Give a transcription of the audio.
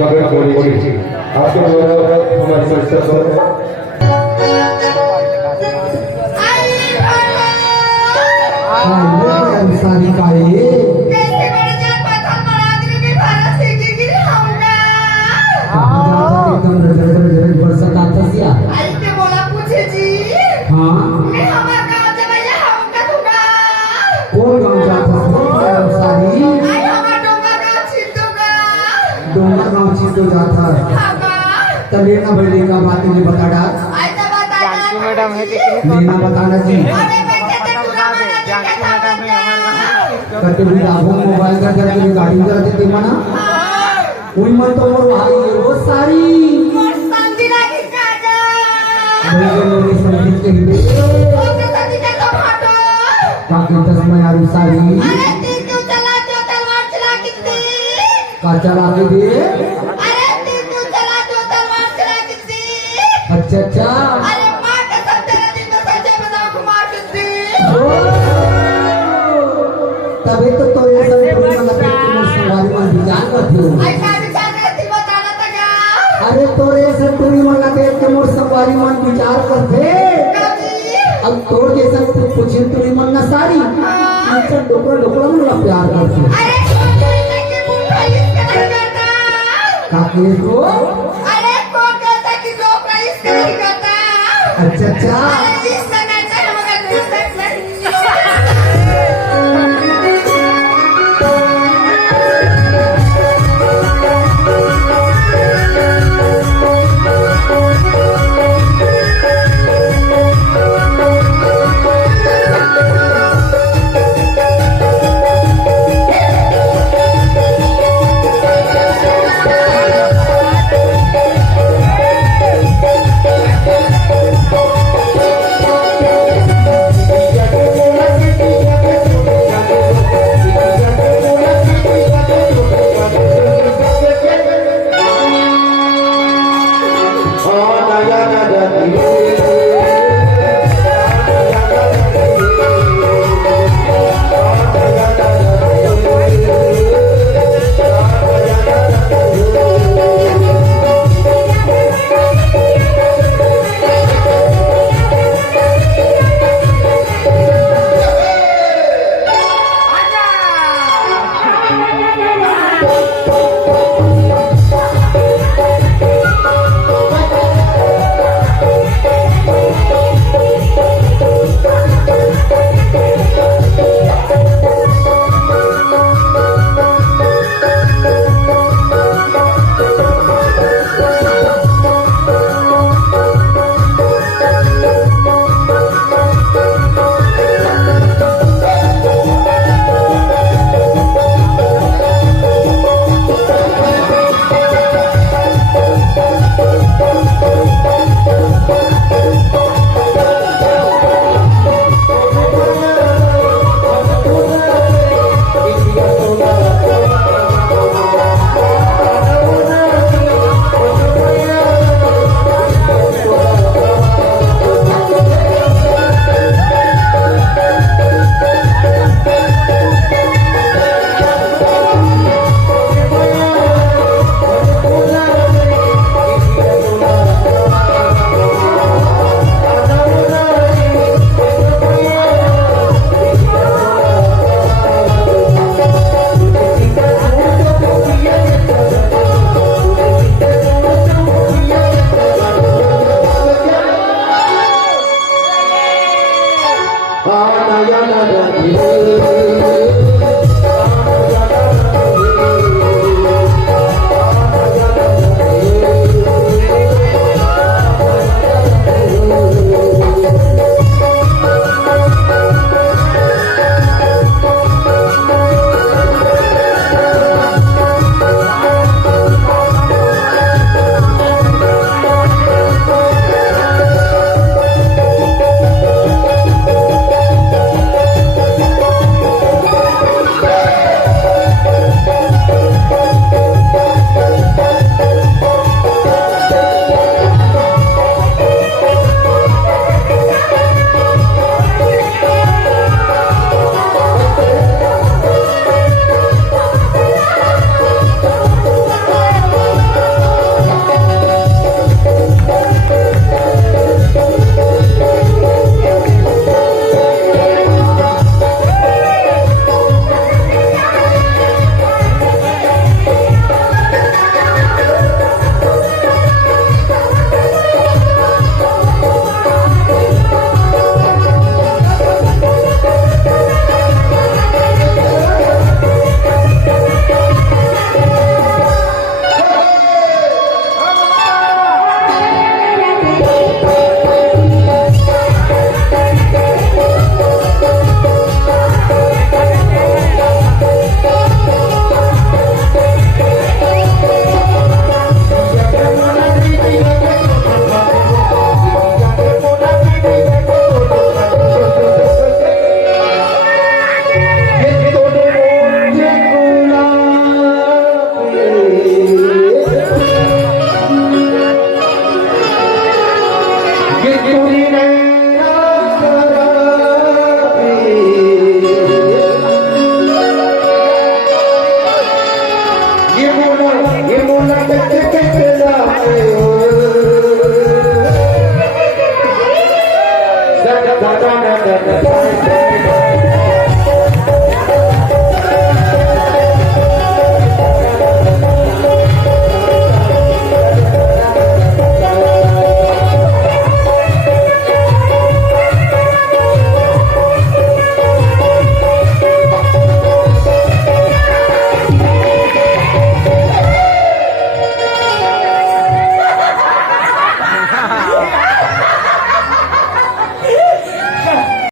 मगर बोली थी आपके द्वारा हमारी संस्था पर सारी काये कैसे बड़े जान पत्थर मरादरी में भारत से गिर होगा एकदम रजर बरसात आता सिया आई के बोला पूछे जी हाँ मैं हमारा गांव जगह होगा दूंगा कौन गांव जाता है सारी आई हमारा डोंगा गांव छिटूगा डोंगा गांव छिटो जाता है हागा तब लेना बड़े का बात मुझे बता डाल आई तो बता मैडम है कि लेना बताना जी अरे बैठे तो पूरा बना जानकी मैडम है हमारे करते भी आपको मोबाइल का करके गाड़ी कर देते मना कोई मत तो और भाई ये वो सारी मोर संदिला की काजा मेरे संगीत के लिए ओके संदिला तो फाटो ताकि तस्मै आरु सारी अरे तीर क्यों चला जो तलवार चला कितनी का चला के दे अरे तीर क्यों चला जो तलवार चला कितनी अच्छा अच्छा अरे मां कसम तेरे दिन में सच्चे बताओ कुमार कितनी तभी तो ये सब पूरी मतलब कि सवारी में विचार करते हो ऐसा विचार करती बताना था क्या अरे तोरे से पूरी मन देख के मोर सवारी मन विचार करते काजी अब तोर जैसा पूछे तोरी मन ना सारी अच्छा डोकरा डोकरा मन प्यार करते अरे कौन कहता कि मुंडा इसका नहीं करता काके को अरे कौन कहता कि डोकरा इसका नहीं करता अच्छा अच्छा अरे इसका नहीं चाहिए मगर इसका नहीं